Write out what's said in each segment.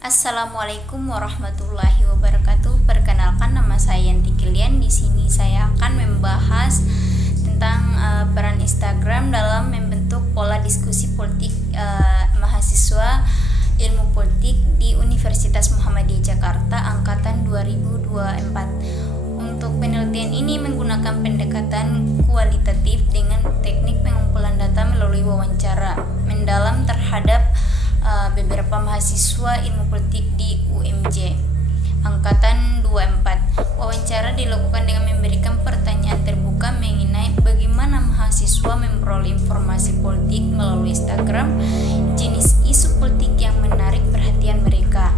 Assalamualaikum warahmatullahi wabarakatuh. Perkenalkan, nama saya Yanti Kilian. Di sini saya akan membahas tentang peran Instagram dalam membentuk pola diskusi politik mahasiswa ilmu politik di Universitas Muhammadiyah Jakarta angkatan 2024. Untuk penelitian ini menggunakan pendekatan kualitatif dengan teknik pengumpulan data melalui wawancara mendalam terhadap beberapa mahasiswa ilmu politik di UMJ angkatan 24. Wawancara dilakukan dengan memberikan pertanyaan terbuka mengenai bagaimana mahasiswa memperoleh informasi politik melalui Instagram, jenis isu politik yang menarik perhatian mereka,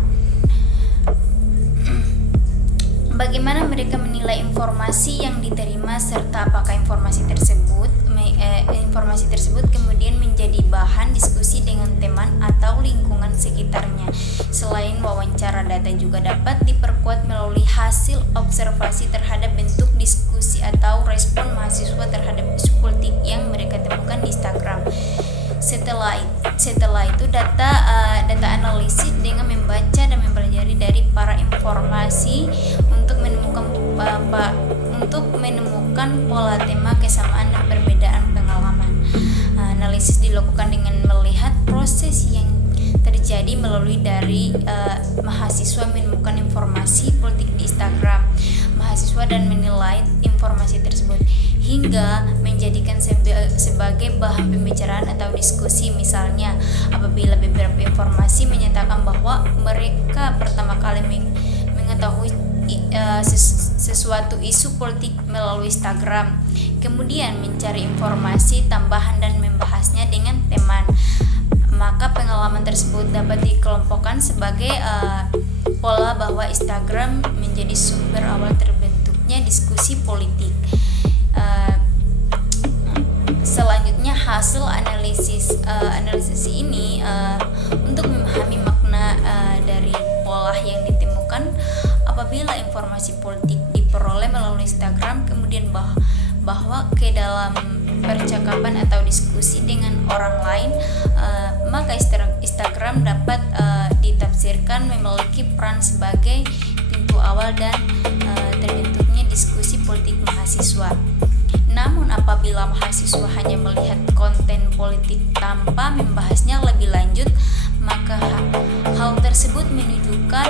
bagaimana mereka menilai informasi yang diterima, serta apakah informasi tersebut kemudian menjadi bahan diskusi dengan teman atau lingkungan sekitarnya. Selain wawancara, data juga dapat diperkuat melalui hasil observasi terhadap bentuk diskusi atau respon mahasiswa terhadap isu politik yang mereka temukan di Instagram. Setelah itu data analisis dengan membaca dan mempelajari dari para informasi untuk menemukan pola, tema, kesamaan dan perbedaan pengalaman. Analisis dilakukan dengan melihat proses yang terjadi melalui dari mahasiswa menemukan informasi politik di Instagram mahasiswa dan menilai informasi tersebut hingga menjadikan sebagai bahan pembicaraan atau diskusi. Misalnya, apabila beberapa informasi menyatakan bahwa mereka pertama kali mengetahui sesuatu isu politik melalui Instagram, kemudian mencari informasi tambahan dan membahasnya dengan teman, maka pengalaman tersebut dapat dikelompokkan sebagai pola bahwa Instagram menjadi sumber awal terbentuknya diskusi politik. Selanjutnya, hasil analisis ini untuk memahami makna dari pola yang ditemukan apabila informasi politik diperoleh melalui Instagram, kemudian bahwa ke dalam percakapan atau diskusi dengan orang lain, maka Instagram dapat ditafsirkan memiliki peran sebagai pintu awal dan terbentuknya diskusi politik mahasiswa. Namun apabila mahasiswa hanya melihat konten politik tanpa membahasnya lebih lanjut, maka hal tersebut menunjukkan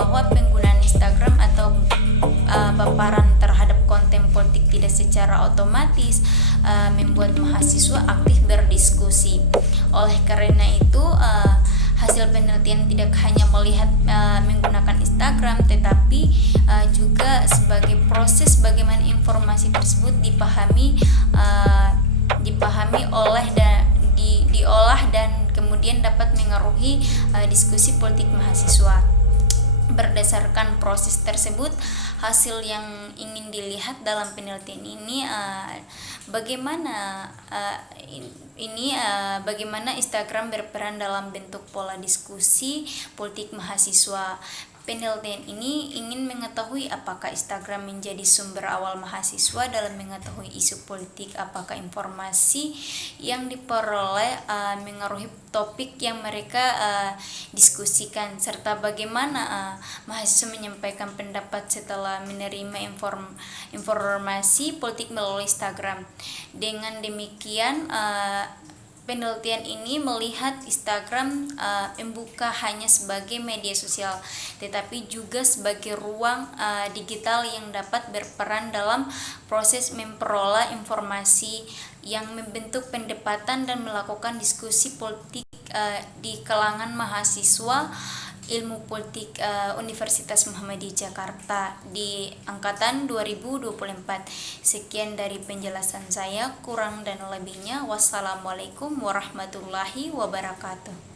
bahwa penggunaan Instagram atau paparan terhadap konten politik tidak secara otomatis membuat mahasiswa aktif berdiskusi. Oleh karena itu, hasil penelitian tidak hanya melihat menggunakan Instagram, tetapi juga sebagai proses bagaimana informasi tersebut dipahami diolah dan kemudian dapat mengaruhi diskusi politik mahasiswa. Berdasarkan proses tersebut, hasil yang ingin dilihat dalam penelitian ini bagaimana Instagram berperan dalam bentuk pola diskusi politik mahasiswa. Penelitian ini ingin mengetahui apakah Instagram menjadi sumber awal mahasiswa dalam mengetahui isu politik, apakah informasi yang diperoleh mengaruhi topik yang mereka diskusikan, serta bagaimana mahasiswa menyampaikan pendapat setelah menerima informasi politik melalui Instagram. Dengan demikian, penelitian ini melihat Instagram membuka hanya sebagai media sosial, tetapi juga sebagai ruang digital yang dapat berperan dalam proses memperoleh informasi, yang membentuk pendapatan dan melakukan diskusi politik di kalangan mahasiswa ilmu politik Universitas Muhammadiyah Jakarta di angkatan 2024. Sekian dari penjelasan saya, kurang dan lebihnya wassalamualaikum warahmatullahi wabarakatuh.